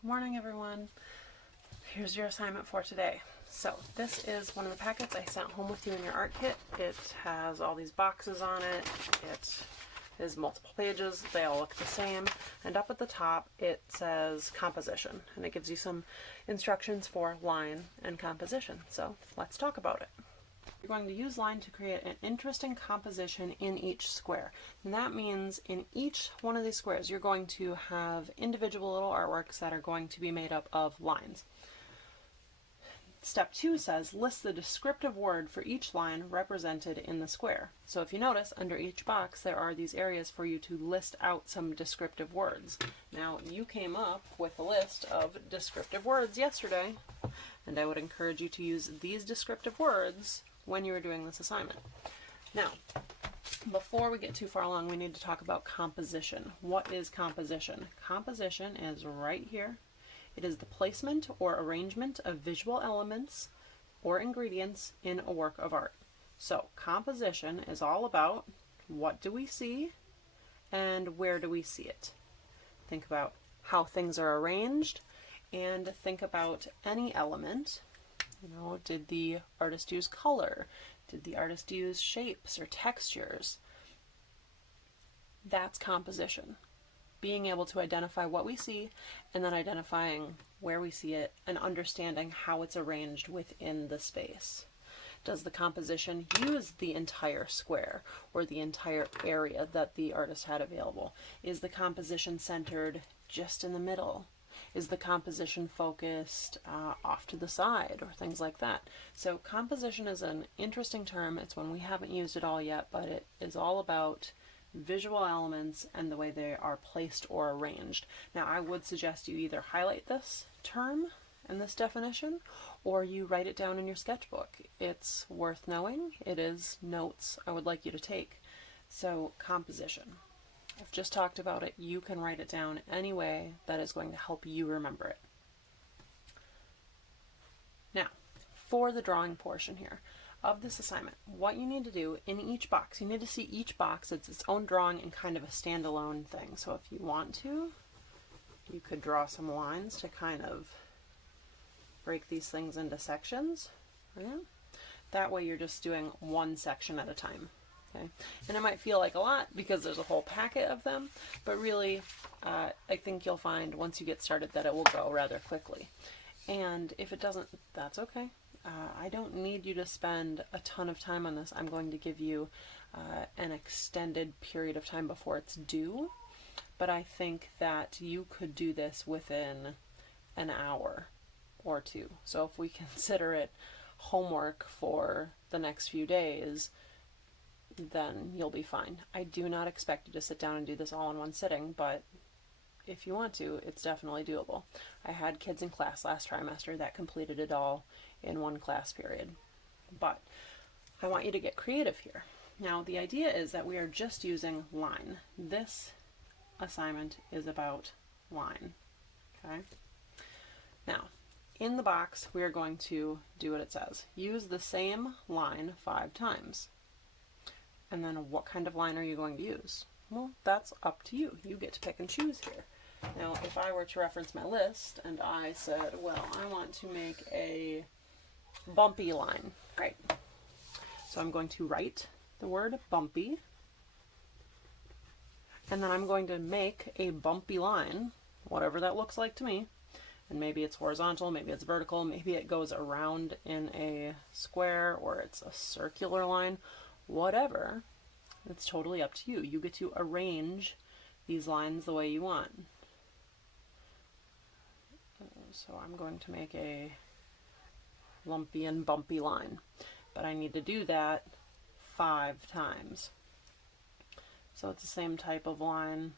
Good morning, everyone. Here's your assignment for today. So this is one of the packets I sent home with you in your art kit. It has all these boxes on it. It is multiple pages. They all look the same. And up at the top it says composition, and it gives you some instructions for line and composition. So let's talk about it. You're going to use line to create an interesting composition in each square. And that means in each one of these squares you're going to have individual little artworks that are going to be made up of lines. Step 2 says list the descriptive word for each line represented in the square. So if you notice, under each box there are these areas for you to list out some descriptive words. Now you came up with a list of descriptive words yesterday, and I would encourage you to use these descriptive words when you are doing this assignment. Now, before we get too far along, we need to talk about composition. What is composition? Composition is right here. It is the placement or arrangement of visual elements or ingredients in a work of art. So composition is all about what do we see and where do we see it. Think about how things are arranged, and think about any element. Did the artist use color? Did the artist use shapes or textures? That's composition. Being able to identify what we see, and then identifying where we see it, and understanding how it's arranged within the space. Does the composition use the entire square or the entire area that the artist had available? Is the composition centered just in the middle? Is the composition focused off to the side, or things like that? So composition is an interesting term. It's one we haven't used at all yet, but it is all about visual elements and the way they are placed or arranged. Now I would suggest you either highlight this term and this definition, or you write it down in your sketchbook. It's worth knowing. It is notes I would like you to take. So composition. I've just talked about it. You can write it down any way that is going to help you remember it. Now, for the drawing portion here of this assignment, what you need to do in each box, you need to see each box as its own drawing and kind of a standalone thing. So if you want to, you could draw some lines to kind of break these things into sections. Right? That way you're just doing one section at a time. Okay. And it might feel like a lot because there's a whole packet of them, but really I think you'll find once you get started that it will go rather quickly. And if it doesn't, that's okay. I don't need you to spend a ton of time on this. I'm going to give you an extended period of time before it's due, but I think that you could do this within an hour or two. So if we consider it homework for the next few days, then you'll be fine. I do not expect you to sit down and do this all in one sitting, but if you want to, it's definitely doable. I had kids in class last trimester that completed it all in one class period. But I want you to get creative here. Now, the idea is that we are just using line. This assignment is about line. Okay? Now, in the box, we are going to do what it says. Use the same line 5 times. And then what kind of line are you going to use? Well, that's up to you. You get to pick and choose here. Now, if I were to reference my list and I said, well, I want to make a bumpy line. Great. So I'm going to write the word bumpy, and then I'm going to make a bumpy line, whatever that looks like to me. And maybe it's horizontal, maybe it's vertical, maybe it goes around in a square, or it's a circular line. Whatever, it's totally up to you. You get to arrange these lines the way you want. So I'm going to make a lumpy and bumpy line, but I need to do that 5 times. So it's the same type of line,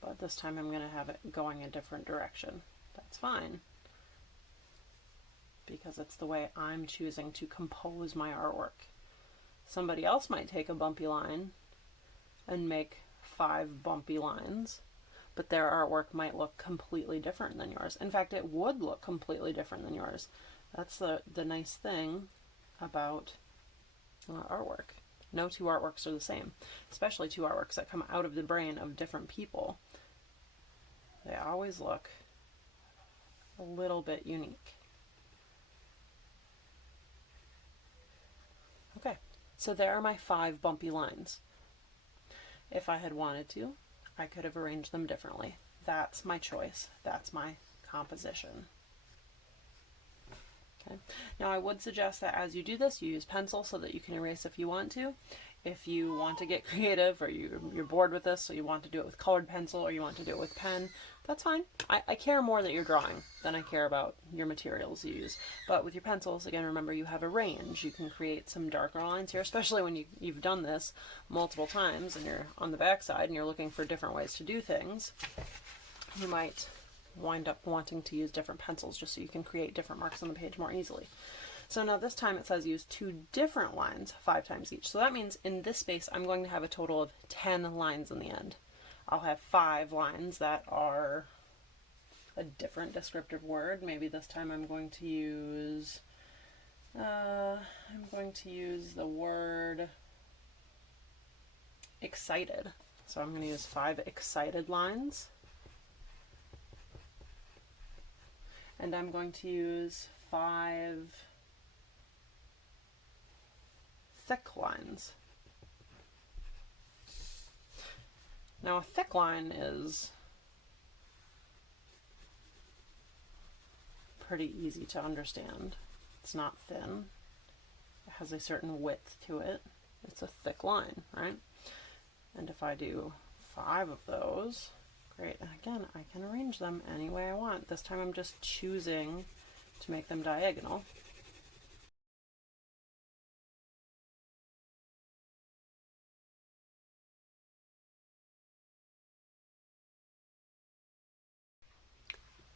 but this time I'm going to have it going a different direction. That's fine, because it's the way I'm choosing to compose my artwork. Somebody else might take a bumpy line and make 5 bumpy lines, but their artwork might look completely different than yours. In fact, it would look completely different than yours. That's the nice thing about artwork. No two artworks are the same, especially two artworks that come out of the brain of different people. They always look a little bit unique. Okay, so there are my 5 bumpy lines. If I had wanted to, I could have arranged them differently. That's my choice. That's my composition. Okay. Now I would suggest that as you do this, you use pencil so that you can erase if you want to. If you want to get creative, or you're bored with this, so you want to do it with colored pencil, or you want to do it with pen, that's fine. I care more that you're drawing than I care about your materials you use. But with your pencils, again, remember you have a range. You can create some darker lines here, especially when you've done this multiple times and you're on the back side and you're looking for different ways to do things. You might wind up wanting to use different pencils just so you can create different marks on the page more easily. So now this time it says use 2 different lines 5 times each. So that means in this space I'm going to have a total of 10 lines in the end. I'll have 5 lines that are a different descriptive word. Maybe this time I'm going to use the word excited. So I'm going to use 5 excited lines. And I'm going to use 5 thick lines. Now a thick line is pretty easy to understand. It's not thin. It has a certain width to it. It's a thick line, right? And if I do 5 of those, great. And again, I can arrange them any way I want. This time I'm just choosing to make them diagonal.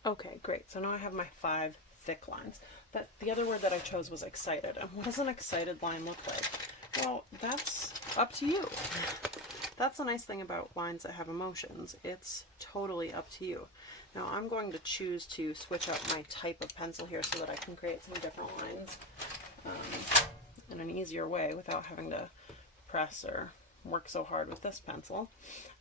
Okay, great. So now I have my 5 thick lines. But the other word that I chose was excited. And what does an excited line look like? Well, that's up to you. That's the nice thing about lines that have emotions. It's totally up to you. Now I'm going to choose to switch up my type of pencil here so that I can create some different lines in an easier way without having to press or work so hard with this pencil.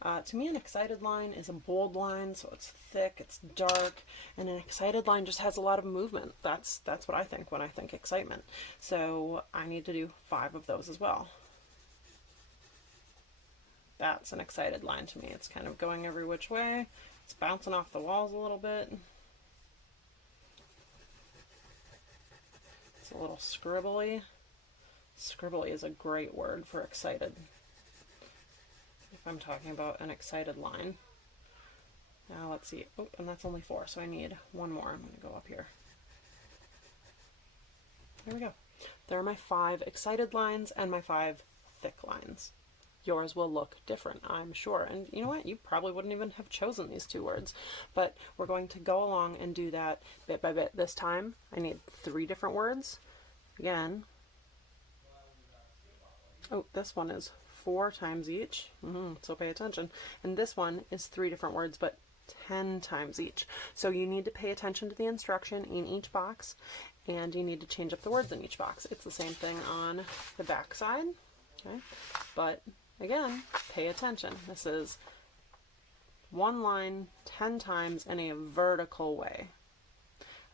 To me, an excited line is a bold line, so it's thick, it's dark, and an excited line just has a lot of movement. That's what I think when I think excitement. So I need to do 5 of those as well. That's an excited line to me. It's kind of going every which way. It's bouncing off the walls a little bit. It's a little scribbly. Scribbly is a great word for excited, if I'm talking about an excited line. Now let's see. Oh, and that's only 4, so I need 1 more. I'm going to go up here. There we go. There are my 5 excited lines and my 5 thick lines. Yours will look different, I'm sure. And you know what? You probably wouldn't even have chosen these 2 words. But we're going to go along and do that bit by bit. This time, I need 3 different words. Again. Oh, this one is 4 times each. So pay attention. And this one is 3 different words, but 10 times each. So you need to pay attention to the instruction in each box, and you need to change up the words in each box. It's the same thing on the back side. Okay? But again, pay attention. This is 1 line 10 times in a vertical way.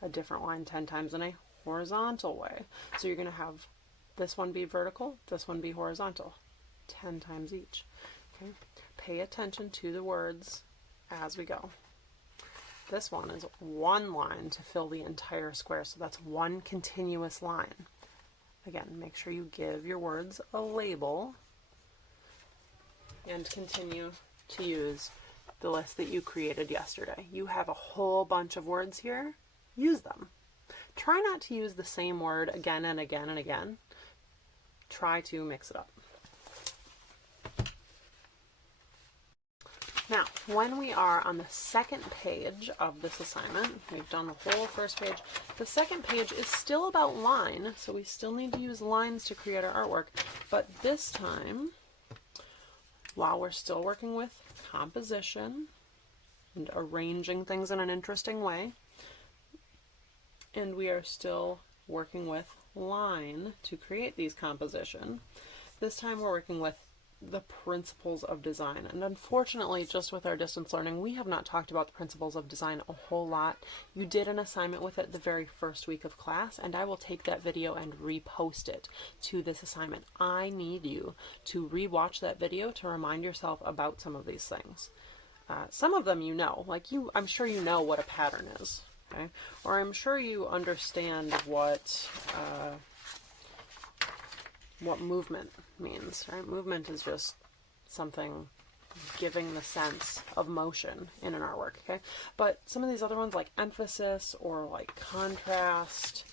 A different line 10 times in a horizontal way. So you're going to have this one be vertical, this one be horizontal. 10 times each. Okay? Pay attention to the words as we go. This one is 1 line to fill the entire square, so that's 1 continuous line. Again, make sure you give your words a label and continue to use the list that you created yesterday. You have a whole bunch of words here. Use them. Try not to use the same word again and again and again. Try to mix it up. Now, when we are on the second page of this assignment, we've done the whole first page, the second page is still about line, so we still need to use lines to create our artwork, but this time, while we're still working with composition and arranging things in an interesting way, and we are still working with line to create these composition, this time we're working with the principles of design. And unfortunately, just with our distance learning, we have not talked about the principles of design a whole lot. You did an assignment with it the very first week of class, and I will take that video and repost it to this assignment. I need you to rewatch that video to remind yourself about some of these things. Some of them you know, like I'm sure you know what a pattern is, okay? Or I'm sure you understand what movement means, right? Movement is just something giving the sense of motion in an artwork, okay? But some of these other ones, like emphasis or like contrast,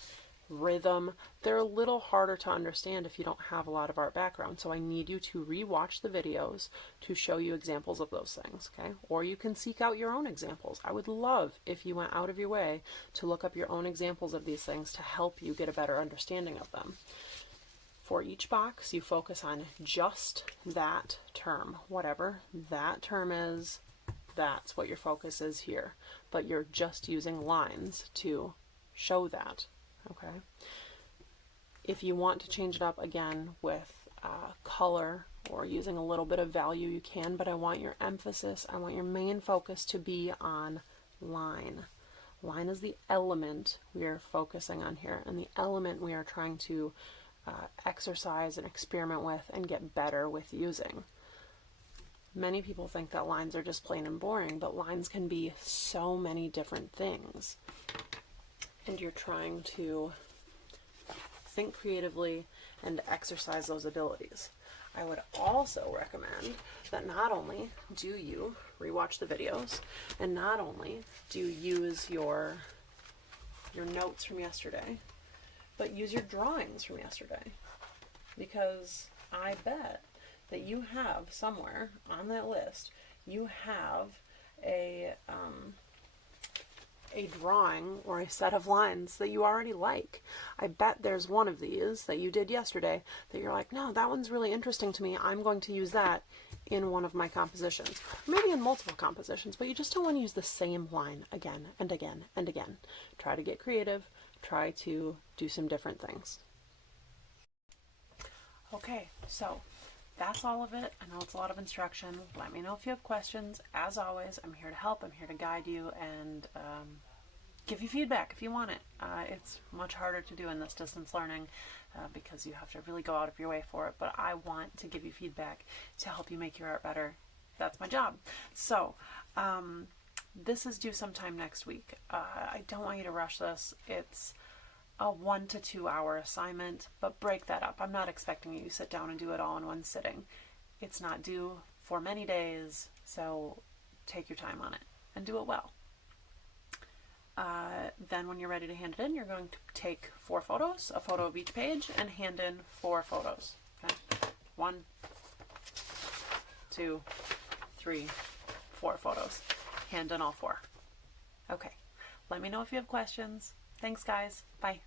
rhythm, they're a little harder to understand if you don't have a lot of art background. So I need you to rewatch the videos to show you examples of those things, okay? Or you can seek out your own examples. I would love if you went out of your way to look up your own examples of these things to help you get a better understanding of them. For each box, you focus on just that term. Whatever that term is, that's what your focus is here. But you're just using lines to show that, okay? If you want to change it up again with color or using a little bit of value, you can, but I want your emphasis, I want your main focus to be on line. Line is the element we are focusing on here, and the element we are trying to exercise and experiment with and get better with using. Many people think that lines are just plain and boring, but lines can be so many different things. And you're trying to think creatively and exercise those abilities. I would also recommend that not only do you rewatch the videos, and not only do you use your notes from yesterday, but use your drawings from yesterday, because I bet that you have somewhere on that list, you have a drawing or a set of lines that you already like. I bet there's one of these that you did yesterday that you're like, no, that one's really interesting to me. I'm going to use that in one of my compositions. Maybe in multiple compositions, but you just don't want to use the same line again and again and again. Try to get creative. Try to do some different things. Okay, so that's all of it. I know it's a lot of instruction. Let me know if you have questions. As always, I'm here to help. I'm here to guide you and give you feedback if you want it. It's much harder to do in this distance learning because you have to really go out of your way for it, but I want to give you feedback to help you make your art better. That's my job. So, this is due sometime next week. I don't want you to rush this. It's a 1 to 2 hour assignment, but break that up. I'm not expecting you to sit down and do it all in one sitting. It's not due for many days, so take your time on it and do it well. Then when you're ready to hand it in, you're going to take 4 photos, a photo of each page, and hand in 4 photos. Okay? 1, 2, 3, 4 photos. Hand in all 4. Okay. Let me know if you have questions. Thanks, guys. Bye.